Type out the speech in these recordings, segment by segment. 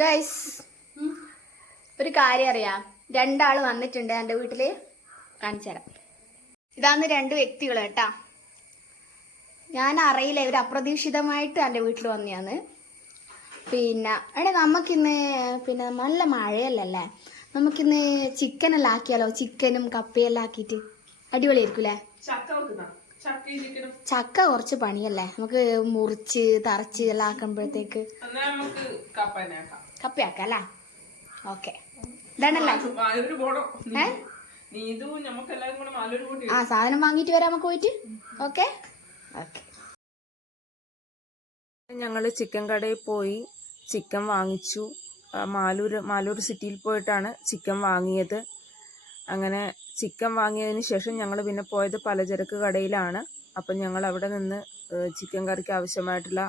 Guys, ഒരു കാര്യം അറിയാം. രണ്ടാള് വന്നിട്ടുണ്ട് എൻ്റെ വീട്ടില്. കാണിച്ചു തരാം. ഇതാണ് രണ്ട് വ്യക്തികൾ കേട്ടാ. ഞാൻ അറിയില്ല, ഇവർ അപ്രതീക്ഷിതമായിട്ട് എൻ്റെ വീട്ടിൽ വന്നെയാന്ന്. പിന്നെ നമുക്കിന്ന് നല്ല മഴയല്ലല്ലേ, നമുക്കിന്ന് ചിക്കനെല്ലാം ആക്കിയാലോ? ചിക്കനും കപ്പയെല്ലാം ആക്കിയിട്ട് അടിപൊളിയായിരിക്കൂലേ? ചക്ക കുറച്ച് പണിയല്ലേ, നമുക്ക് മുറിച്ച് തറച്ച് എല്ലാം ആക്കുമ്പോഴത്തേക്ക് കപ്പയാക്കാം അല്ലേ? ഓക്കെ, ഇതാണല്ലേ? ആ സാധനം വാങ്ങിട്ട് വരാം നമുക്ക് പോയിട്ട്. Okay okay. ഞങ്ങള് ചിക്കൻ കടയിൽ പോയി ചിക്കൻ വാങ്ങിച്ചു. മാലൂർ സിറ്റിയിൽ പോയിട്ടാണ് ചിക്കൻ വാങ്ങിയത്. അങ്ങനെ ചിക്കൻ വാങ്ങിയതിന് ശേഷം ഞങ്ങൾ പിന്നെ പോയത് പലചരക്ക് കടയിലാണ്. അപ്പം ഞങ്ങൾ അവിടെ നിന്ന് ചിക്കൻ കറിക്ക് ആവശ്യമായിട്ടുള്ള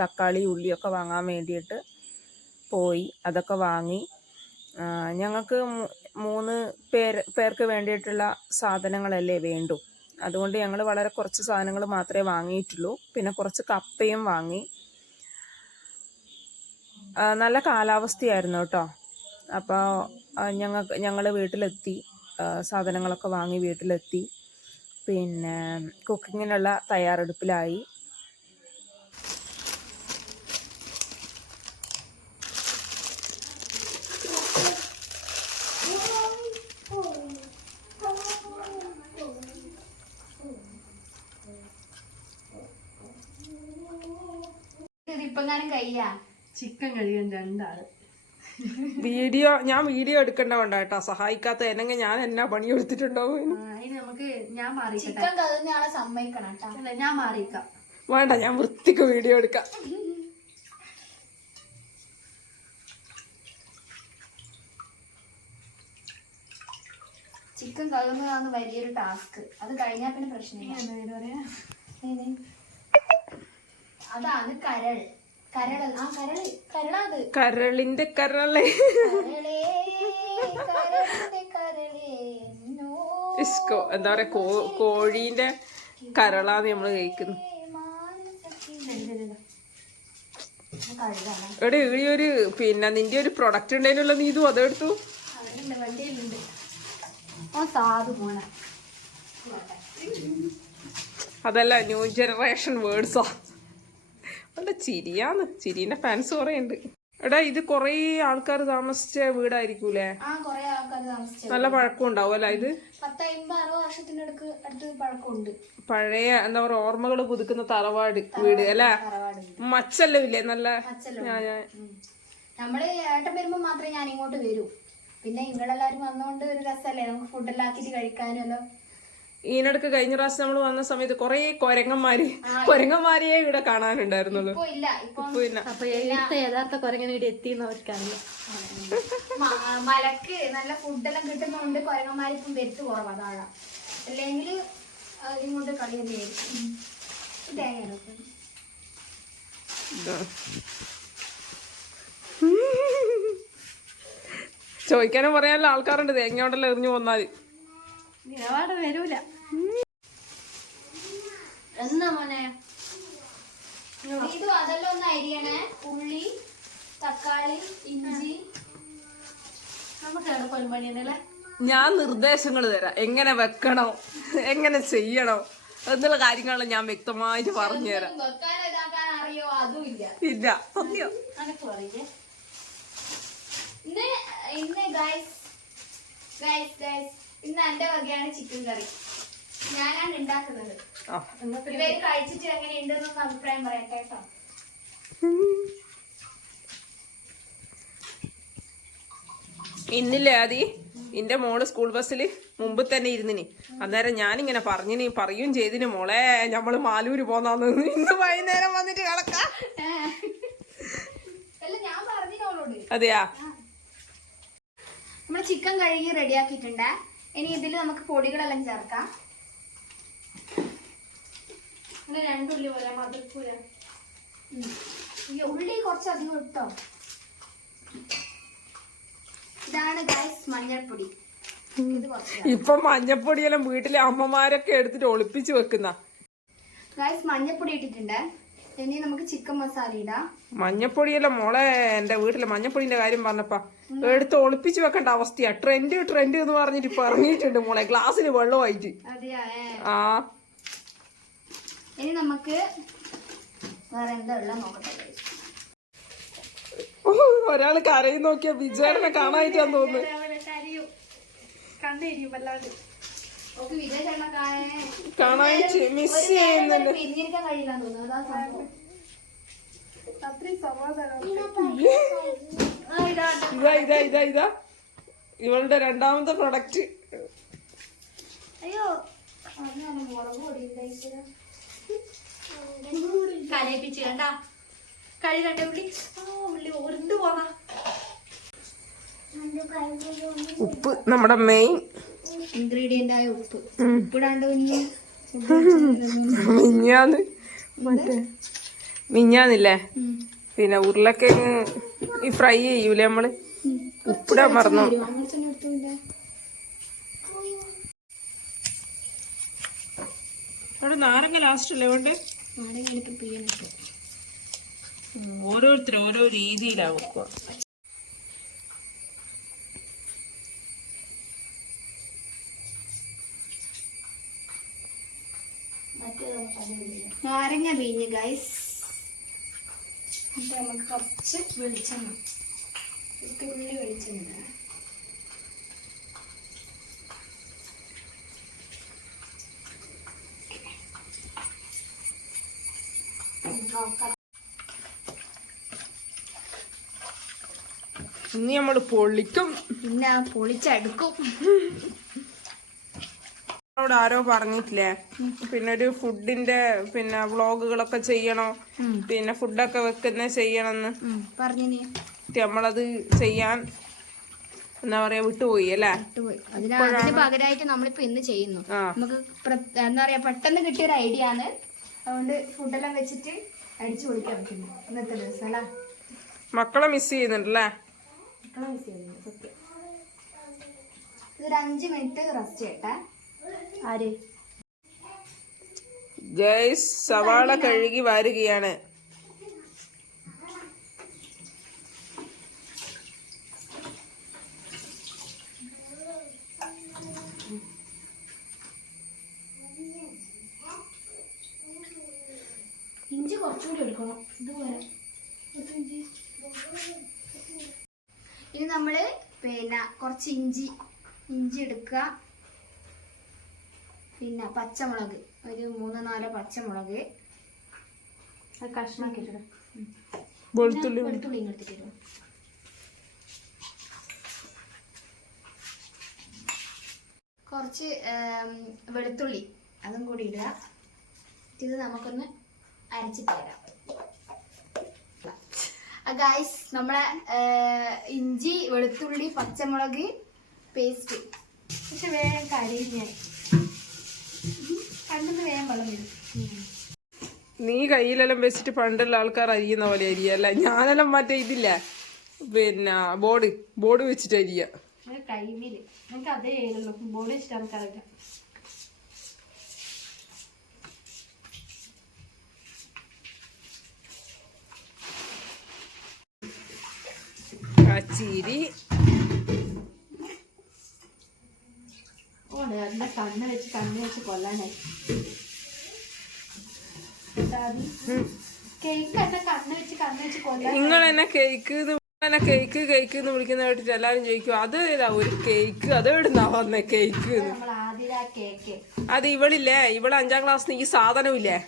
തക്കാളി ഉള്ളിയൊക്കെ വാങ്ങാൻ വേണ്ടിയിട്ട് പോയി. അതൊക്കെ വാങ്ങി. ഞങ്ങൾക്ക് 3 പേർക്ക് വേണ്ടിയിട്ടുള്ള സാധനങ്ങളല്ലേ വേണ്ടു. അതുകൊണ്ട് ഞങ്ങൾ വളരെ കുറച്ച് സാധനങ്ങൾ മാത്രമേ വാങ്ങിയിട്ടുള്ളൂ. പിന്നെ കുറച്ച് കപ്പയും വാങ്ങി. നല്ല കാലാവസ്ഥയായിരുന്നു കേട്ടോ. അപ്പോൾ ഞങ്ങൾ വീട്ടിലെത്തി, സാധനങ്ങളൊക്കെ വാങ്ങി വീട്ടിലെത്തി. പിന്നെ കുക്കിങ്ങിനുള്ള തയ്യാറെടുപ്പിലായി. ഇതിപ്പെങ്ങാനും കഴിയാ ചിക്കൻ കഴിയാൻ 2 ആള്. ഞാൻ വീഡിയോ എടുക്കണ്ട വേണ്ട കേട്ടോ, സഹായിക്കാത്ത എന്നെങ്കിൽ ഞാൻ എന്നാ പണി എടുത്തിട്ടുണ്ടാവും. നമുക്ക് ഞാൻ മാറി ചിക്കൻ കഴുകുന്നയാളെ സമ്മതിക്കണം കേട്ടോ. അല്ല, ഞാൻ മാറിക്കാം. വേണ്ട, ഞാൻ വൃത്തിക്ക് വീഡിയോ എടുക്കാം. ചിക്കൻ കഴുകുന്നതാണ് വലിയൊരു ടാസ്ക്. അത് കഴിഞ്ഞാൽ പിന്നെ പ്രശ്നമില്ല. അതാണ് കരൾ. കരളിന്റെ കരളേ ഇസ്കോ എന്താ പറയാ, കോഴീന്റെ കരളാന്ന് നമ്മള് കഴിക്കുന്നു. എവിടെ ഈ ഒരു നിന്റെ ഒരു പ്രൊഡക്റ്റ് ഉണ്ടായിരുന്നല്ലോ, നീ ഇതും അതെടുത്തു. അതല്ല, ന്യൂ ജനറേഷൻ വേർഡ്സാ. നല്ല ചിരീന്റെ ഫാൻസ് കുറെ ഉണ്ട്. എടാ, ഇത് കൊറേ ആൾക്കാർ താമസിച്ച വീടായിരിക്കൂലേ? നല്ല പഴക്കം ഉണ്ടാവും അല്ല? ഇത് 50-60 വർഷത്തിനടുത്ത് പഴക്കമുണ്ട്. പഴയ എന്താ പറയാ, ഓർമ്മകൾ പുതുക്കുന്ന തറവാട് വീട് അല്ലേ? മച്ചെല്ലാം ഇല്ലേ? നല്ല നമ്മള് ഏട്ടൻ വരുമ്പോ മാത്രമേ ഞാൻ ഇങ്ങോട്ട് വരൂ. പിന്നെ നിങ്ങളെല്ലാരും വന്നോണ്ട് ഒരു രസമല്ലേ, നമുക്ക് ഫുഡെല്ലാം ആക്കിട്ട് കഴിക്കാനും എല്ലാം. ഈനടുക്ക് കഴിഞ്ഞ പ്രാവശ്യം നമ്മൾ വന്ന സമയത്ത് കൊറേ കൊരങ്ങന്മാരെയേ ഇവിടെ കാണാനുണ്ടായിരുന്നുള്ളൂ. ഇപ്പൊ ഇല്ല. യഥാർത്ഥ കൊരങ്ങനെ ഇവിടെ എത്തിയെന്നവർക്കറിയാം. മലക്ക് നല്ല ഫുഡെല്ലാം കിട്ടുന്നോണ്ട് കൊരങ്ങന്മാരിപ്പം വരുത്ത് കുറവാ താഴെ. അല്ലെങ്കിൽ ഇങ്ങോട്ട് കളി തന്നെയായിരിക്കും. ചോദിക്കാനും പറയാനുള്ള ആൾക്കാരുണ്ട്. തേങ്ങയോടെല്ലാം എറിഞ്ഞു പോന്നാല് നിലപാട് വരൂല. എന്നാ മോനെ ഇത് അതെല്ലാം ഒന്ന് അരിയണേ. ഉള്ളി, തക്കാളി, ഇഞ്ചി. നമുക്ക് എവിടെ കൊൽമണിയല്ലേ? ഞാൻ നിർദ്ദേശങ്ങൾ തരാം, എങ്ങനെ വെക്കണോ, എങ്ങനെ ചെയ്യണോ എന്നുള്ള കാര്യങ്ങളെല്ലാം ഞാൻ വ്യക്തമായിട്ട് പറഞ്ഞു തരാം. അറിയോ? അതും ഇല്ല, സത്യം. ഇന്ന് എന്റെ വകയാണ് ചിക്കൻ കറി. ഞാനാണ് ഉണ്ടാക്കുന്നത്. ഇവര് കഴിച്ചിട്ട് എങ്ങനെയുണ്ടെന്നൊന്ന് അഭിപ്രായം പറയട്ടെ കേട്ടോ. ഇന്നില്ലേ ആദി, എന്റെ മോള് സ്കൂൾ ബസ്സിൽ മുമ്പ് തന്നെ ഇരുന്നിനി. അന്നേരം ഞാനിങ്ങനെ പറയും ചെയ്തിന്, മോളെ നമ്മള് മാലൂര് പോന്നാന്ന്. ഇന്ന് വൈകുന്നേരം വന്നിട്ട് കളക്കാം. അതെയാ? നമ്മള് ചിക്കൻ കഴുകി റെഡിയാക്കിയിട്ടുണ്ട്. ഇനി ഇതിൽ നമുക്ക് പൊടികളെല്ലാം ചേർക്കാം. 2 ഉള്ളി പോലെ മധുരപ്പൂര. ഉള്ളി കുറച്ചധികം ഇട്ടോ. ഇതാണ് ഗൈസ് മഞ്ഞൾപ്പൊടി. ഇപ്പൊ മഞ്ഞപ്പൊടിയെല്ലാം വീട്ടിലെ അമ്മമാരൊക്കെ എടുത്തിട്ട് ഒളിപ്പിച്ചു വെക്കുന്ന. ഗൈസ് മഞ്ഞൾപ്പൊടി ഇട്ടിട്ടുണ്ട്. ഇനി നമുക്ക് ചിക്കൻ മസാല ഇടാം. മഞ്ഞപ്പൊടിയല്ല മോളെ, എന്റെ വീട്ടിലെ മഞ്ഞപ്പൊടിന്റെ കാര്യം പറഞ്ഞപ്പാ എടുത്ത് ഒളിപ്പിച്ച് വെക്കേണ്ട അവസ്ഥയാ. ട്രെൻഡ് എന്ന് പറഞ്ഞിട്ട് ഇപ്പൊ ഇറങ്ങിയിട്ടുണ്ട് മോളെ, ഗ്ലാസ്സിൽ വെള്ളമായിട്ട്. അതെയാ? ആ ഇനി നമുക്ക് വേറെ എന്താ ഉള്ള നോക്കട്ടെ. ഒരാള് കരയും നോക്കിയാ വിജയനെ കാണായിട്ടാന്ന് തോന്നുന്നു. കാണായിട്ട് മിസ് ചെയ്യുന്നുണ്ട്. പിരിഞ്ഞിരിക്കാൻ കഴിയില്ല തോന്നുന്നു. അതാ സംഭവം. ഇതാ ഇവളുടെ രണ്ടാമത്തെ പ്രൊഡക്റ്റ്. അയ്യോ മുളക് പൊടി കരയിപ്പിച്ച് കണ്ടാ. കഴി കണ്ട ഉള്ളി ഉരുണ്ട് പോന്നാ. ഉപ്പ് നമ്മുടെ മെയിൻ ഇൻഗ്രീഡിയന്റ് ആയ ഉപ്പ്. ഉപ്പിടാണ്ട് മിഞ്ഞാന്നില്ലേ പിന്നെ ഉരുളക്കിഴങ്ങ് ഈ ഫ്രൈ ചെയ്യൂലേ നമ്മള്, ഉപ്പിടാൻ മറന്നു. അവിടെ നാരങ്ങ ലാസ്റ്റ് അല്ലേ കൊണ്ട് ഓരോരുത്തരും ഓരോ രീതിയിലാവും. നാരങ്ങ പിഴിഞ്ഞ് ഗൈസ്. നമുക്ക് കുറച്ച് വെളിച്ചെണ്ണ, തുള്ളി വെളിച്ചെണ്ണ. ഇനി നമ്മള് പൊള്ളിക്കും, പിന്നെ പൊളിച്ചെടുക്കും. ആരോ പറഞ്ഞിട്ടില്ലേ പിന്നെ ഒരു ഫുഡിന്റെ പിന്നെ വ്ളോഗുകളൊക്കെ ചെയ്യണോ, പിന്നെ ഫുഡൊക്കെ വെക്കുന്ന ചെയ്യണമെന്ന് പറഞ്ഞു. നമ്മളത് ചെയ്യാൻ എന്താ പറയാ വിട്ടുപോയി അല്ലേ. അതിന് പകരമായിട്ട് നമ്മളിപ്പോ ഇന്ന് ചെയ്യുന്നു. നമുക്ക് എന്താ പറയാ പെട്ടെന്ന് കിട്ടിയൊരു ഐഡിയ ആണ്. അതുകൊണ്ട് ഫുഡെല്ലാം വെച്ചിട്ട് അടിച്ചു പൊളിക്കാൻ പറ്റുന്നു ഇന്നത്തെ ദിവസം അല്ലേ. മക്കളെ മിസ് ചെയ്യുന്നുണ്ടല്ലേ. മക്കളെ മിസ് ചെയ്യുന്നുണ്ട് സത്യം. ഇതൊരു 5 മിനിറ്റ് റെസ്റ്റ് ചെയ്യട്ടെ. ആര് ഗൈസ് സവാള കഴുകി വാരുകയാണ്. ഇഞ്ചി കുറച്ചുകൂടി എടുക്കണം. ഇതുപോലെ ഇനി നമ്മള് പിന്നെ കുറച്ച് ഇഞ്ചി എടുക്കുക. പിന്നെ പച്ചമുളക് ഒരു 3-4 പച്ചമുളക് കഷ്ണാക്കിട്ട് വെളുത്തുള്ളി എടുത്തിട്ട് കുറച്ച് വെളുത്തുള്ളി അതും കൂടി ഇടുക. ഇത് നമുക്കൊന്ന് അരച്ചിട്ട് തരാം. ഗൈസ് നമ്മളെ ഇഞ്ചി വെളുത്തുള്ളി പച്ചമുളക് പേസ്റ്റ്. പക്ഷെ വേഗം കരയും ഞാൻ കണ്ടെന്ന് വേഗം വെള്ളം വരും. നീ കയ്യിലെല്ലാം വെച്ചിട്ട് പണ്ടുള്ള ആൾക്കാർ അരിയുന്ന പോലെ അരിയല്ല. ഞാനെല്ലാം മറ്റേ ഇതില്ല പിന്നെ ബോർഡ് വെച്ചിട്ട് അരിയ. കൈമില് നമുക്ക് അതേ ചെയ്യുള്ളൂ. ബോർഡ് വെച്ചിട്ട് നമുക്കറിയില്ല. ചിരി അതിന്റെ കണ്ണ് വെച്ച് കൊല്ലാനായി. കേക്ക് എന്നെ കണ്ണ് വെച്ച് കൊല്ലാൻ. നിങ്ങളെന്നെ കേക്ക് എന്ന് വിളിക്കുന്ന കേട്ടിട്ട് എല്ലാരും ചോദിക്കും അത് ഏതാ ഒരു കേക്ക്, അത് എവിടുന്നാ വന്നേ കേക്ക്. അത് ഇവളില്ലേ, ഇവള് 5ാം ക്ലാസ്സിന് ഈ സാധനമില്ലേ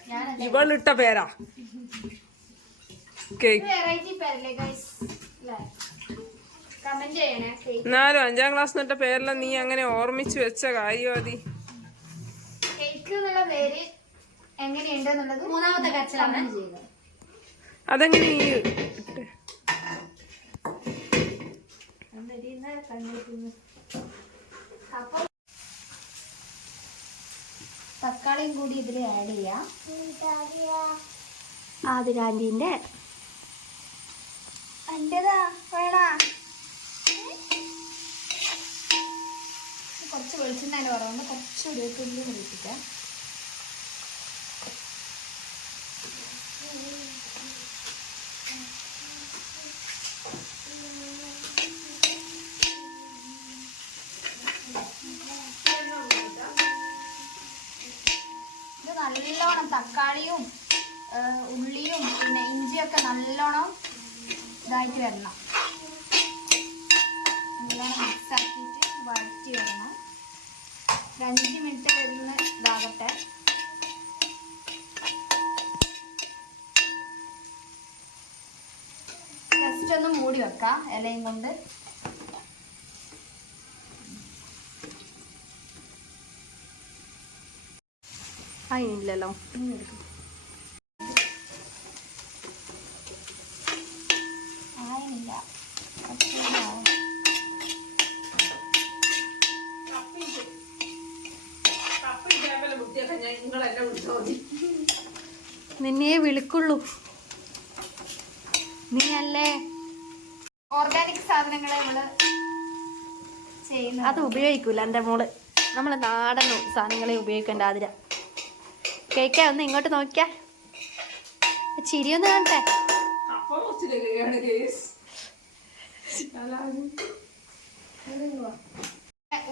ഇവളിട്ട പേരാ കേക്ക്. എന്നാലും 5ാം ക്ലാസ്സിന് ഇട്ട പേരെല്ലാം നീ അങ്ങനെ ഓർമ്മിച്ചു വെച്ച കാര്യം മതി. എങ്ങനെയുണ്ടെന്നുള്ളത് 3ാമത്തെ കച്ചറാണ്. അതെങ്ങനെ തക്കാളിയും കൂടി ഇതിൽ ആഡ് ചെയ്യാം. ആദിരാന്റിന്റെ എന്റേതാ വേണ കുറച്ച് വെളിച്ചെണ്ണ കുറവുണ്ട്. കുറച്ചുകൂടി തുള്ളി കുടിപ്പിക്കാം. നല്ലോണം തക്കാളിയും ഉള്ളിയും പിന്നെ ഇഞ്ചിയൊക്കെ നല്ലോണം ഇതായിട്ട് വരണം. നല്ലോണം മിക്സ് ആക്കിയിട്ട് വഴറ്റി വരണം. 5 മിനിറ്റ് വരുന്ന ഇതാകട്ടെ. ജസ്റ്റ് ഒന്ന് മൂടി വെക്കാം ഇലയും കൊണ്ട്. അതിനില്ലല്ലോ. ആയില്ല. നിന്നെ വിളിക്കുള്ളൂ. നീ അല്ലേ ഓർഗാനിക് സാധനങ്ങളെ നമ്മള് ചെയ്യുന്നത്. അത് ഉപയോഗിക്കൂല എൻ്റെ മോള്. നമ്മള് നാടൻ സാധനങ്ങളെ ഉപയോഗിക്കണ്ട. ആതിര കേക്ക ഒന്ന് ഇങ്ങോട്ട് നോക്കിയാ ചിരിയൊന്ന് കാണട്ടെ.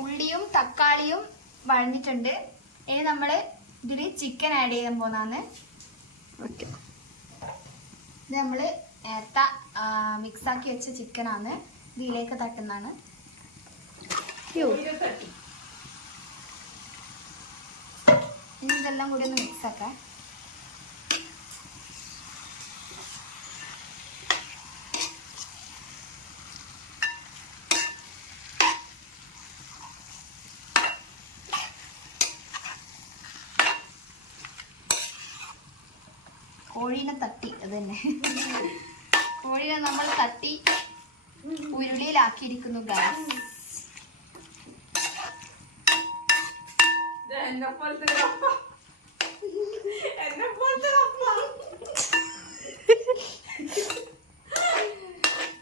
ഉള്ളിയും തക്കാളിയും വഴഞ്ഞിട്ടുണ്ട്. ഇനി നമ്മള് ഇതില് ചിക്കൻ ആഡ് ചെയ്യാൻ പോന്നാന്ന്. ഓക്കെ. ഇത് നമ്മള് നേരത്തെ മിക്സാക്കി വെച്ച ചിക്കനാണ്. ഇതിലേക്ക് തട്ടുന്നതാണ്. ഇനി ഇതെല്ലാം കൂടി ഒന്ന് മിക്സ് ആക്കാം. കോഴീനെ തട്ടി, അത് തന്നെ, കോഴീനെ നമ്മൾ തട്ടി ഉരുളിയിലാക്കിയിരിക്കുന്നു ഗൈസ്.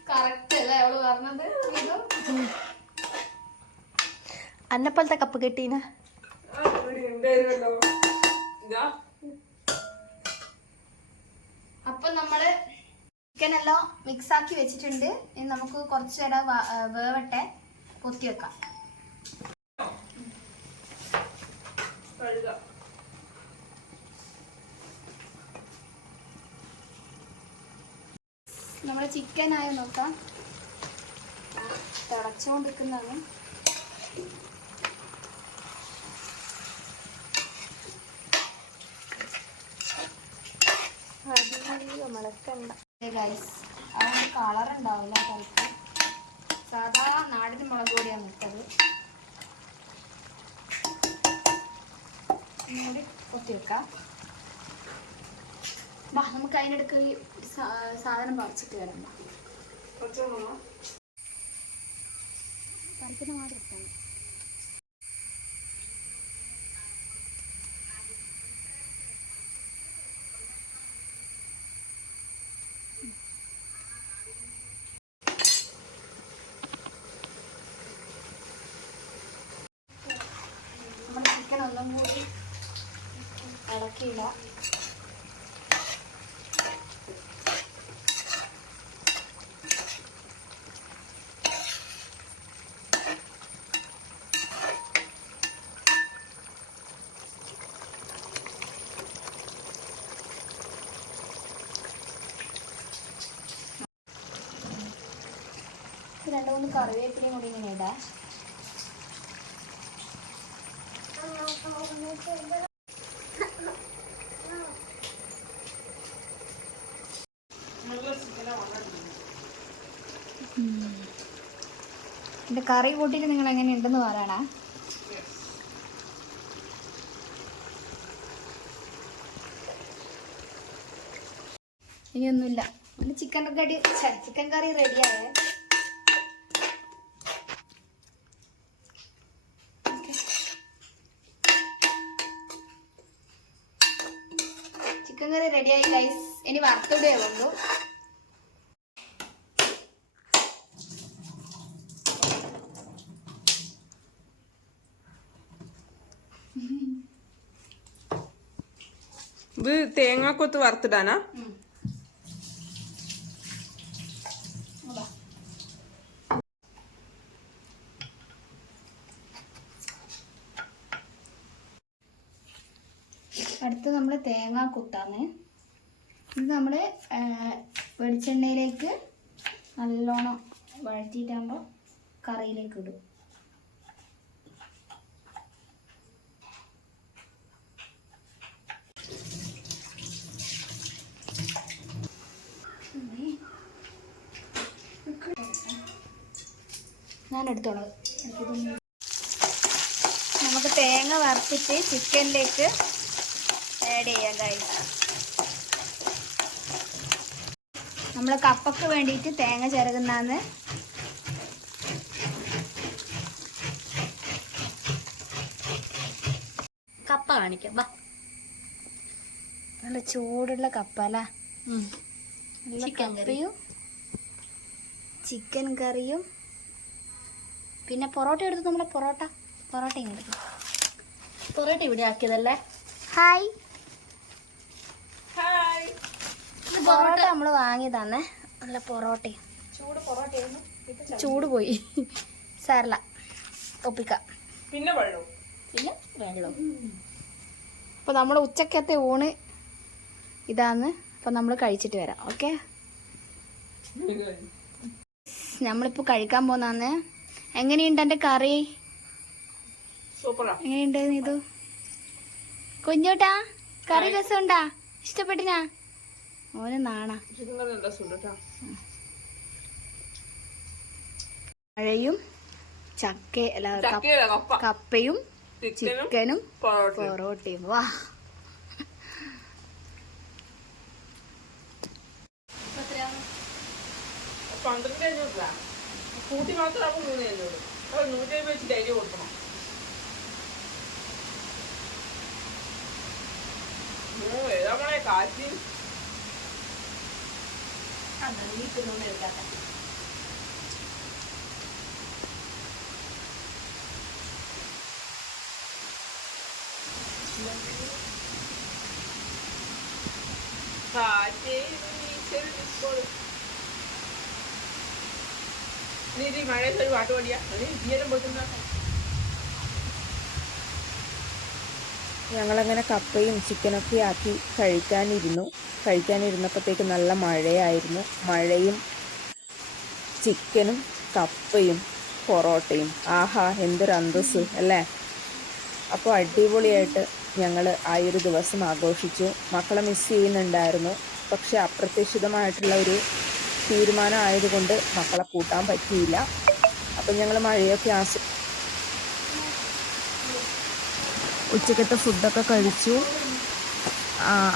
കറക്റ്റ് അല്ലേ അവള് പറഞ്ഞത്? അന്നെപ്പോലത്തെ കപ്പ് കിട്ടീന. അപ്പൊ നമ്മള് ചിക്കൻ എല്ലാം മിക്സ് ആക്കി വെച്ചിട്ടുണ്ട്. ഇനി നമുക്ക് കുറച്ചു നേരം വേവട്ടെ, പൊത്തി വെക്കാം. നമ്മള് ചിക്കൻ ആയി നോക്കാം. തിളച്ചുകൊണ്ടിരിക്കുന്നതാണ്. അതൊന്നും കളർ ഉണ്ടാവില്ല. ചിലപ്പോൾ സാധാ നാടൻ മുളക് പൊടിയാണ് ഇട്ടത്. ഇങ്ങോട്ട് കൊത്തി വെക്കാം. നമുക്ക് അതിനിടയ്ക്ക് ഈ സാധനം പറിച്ചിട്ട് വരാം. പറിക്കുന്ന മാറി എടുക്കണം. നമ്മുടെ ചിക്കൻ ഒന്നും കൂടി ഇളക്കിയില്ല. രണ്ട് മൂന്ന് കറിവേപ്പിലയും കൂടി ഇങ്ങനെ ഇടാം. എൻ്റെ കറി കൂട്ടിയിട്ട് നിങ്ങൾ എങ്ങനെ ഉണ്ടെന്ന് പറയണേ. ഇനിയൊന്നുമില്ല. ചിക്കൻ കറി റെഡിയായേ. ചിക്കൻ കറി റെഡിയായി ഗൈസ്. ഇനി വറുത്തിടേ ഉള്ളൂ. ഇത് തേങ്ങാക്കൊത്ത് വറുത്തിടാനാ? അടുത്ത് നമ്മൾ തേങ്ങ കുത്താണ്. ഇത് നമ്മൾ വെളിച്ചെണ്ണയിലേക്ക് നല്ലോണം വഴറ്റിയിട്ടാകുമ്പോൾ കറിയിലേക്ക് ഇടും. ഞാൻ എടുത്തോളാം. നമുക്ക് തേങ്ങ വറുത്തിട്ട് ചിക്കനിലേക്ക് ആഡ് ചെയ്യാം ഗൈസ്. നമ്മൾ കപ്പക്ക് വേണ്ടിയിട്ട് തേങ്ങ ചിരകുന്നാന്ന്. കപ്പ കാണിക്കാം. നല്ല ചൂടുള്ള കപ്പ അല്ലേ. കപ്പയും ചിക്കൻ കറിയും പിന്നെ പൊറോട്ട എടുത്തു. നമ്മുടെ പൊറോട്ടയും എടുത്തു. പൊറോട്ട ഇവിടെ ആക്കിയതല്ലേ. ഹായ്, പൊറോട്ട നമ്മൾ വാങ്ങിയതാന്നേ. നല്ല പൊറോട്ടയും. ചൂട് പോയി, സാരല്ല, ഒപ്പിക്കാം. പിന്നെ വെള്ളം. അപ്പോൾ നമ്മുടെ ഉച്ചക്കത്തെ ഊണ് ഇതാന്ന്. അപ്പം നമ്മൾ കഴിച്ചിട്ട് വരാം. ഓക്കെ, നമ്മളിപ്പോൾ കഴിക്കാൻ പോന്നാന്ന്. എങ്ങനെയുണ്ട് എൻ്റെ കറി? എങ്ങനെയുണ്ട് ഇത് കുഞ്ഞോട്ടാ? കറി രസമുണ്ടാ? ഇഷ്ടപ്പെട്ടിനാ? ഓന് നാണാ. മഴയും കപ്പയും ചിക്കനും പൊറോട്ടയും. വാ, കൂട്ടി മാത്രമാകുമ്പോൾ 3,500. അപ്പോൾ 150 വെച്ച് ഡെയിലി കൊടുക്കണം. ഏതാ മോളെ കാറ്റ്? കാറ്റ് മഴയത്ത് ഒരു പാട്ട് പാടിയാ ജീവനം പോയിട്ടുണ്ടോ? ഞങ്ങളങ്ങനെ കപ്പയും ചിക്കനൊക്കെ ആക്കി കഴിക്കാനിരുന്നപ്പോഴത്തേക്ക് നല്ല മഴയായിരുന്നു. മഴയും ചിക്കനും കപ്പയും പൊറോട്ടയും, ആഹാ എന്തൊരു അന്തസ്സ് അല്ലേ. അപ്പോൾ അടിപൊളിയായിട്ട് ഞങ്ങൾ ആ ഒരു ദിവസം ആഘോഷിച്ചു. മക്കളെ മിസ് ചെയ്യുന്നുണ്ടായിരുന്നു. പക്ഷെ അപ്രതീക്ഷിതമായിട്ടുള്ള ഒരു തീരുമാനം ആയതുകൊണ്ട് മക്കളെ കൂട്ടാൻ പറ്റിയില്ല. അപ്പം ഞങ്ങൾ മഴയൊക്കെ ഉച്ചക്കത്തെ ഫുഡൊക്കെ കഴിച്ചു.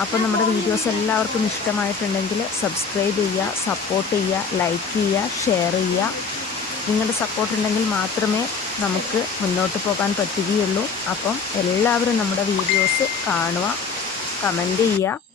അപ്പം നമ്മുടെ വീഡിയോസ് എല്ലാവർക്കും ഇഷ്ടമായിട്ടുണ്ടെങ്കിൽ സബ്സ്ക്രൈബ് ചെയ്യുക, സപ്പോർട്ട് ചെയ്യുക, ലൈക്ക് ചെയ്യുക, ഷെയർ ചെയ്യുക. നിങ്ങളുടെ സപ്പോർട്ട് ഉണ്ടെങ്കിൽ മാത്രമേ നമുക്ക് മുന്നോട്ട് പോകാൻ പറ്റുകയുള്ളൂ. അപ്പം എല്ലാവരും നമ്മുടെ വീഡിയോസ് കാണുക, കമൻറ്റ് ചെയ്യുക.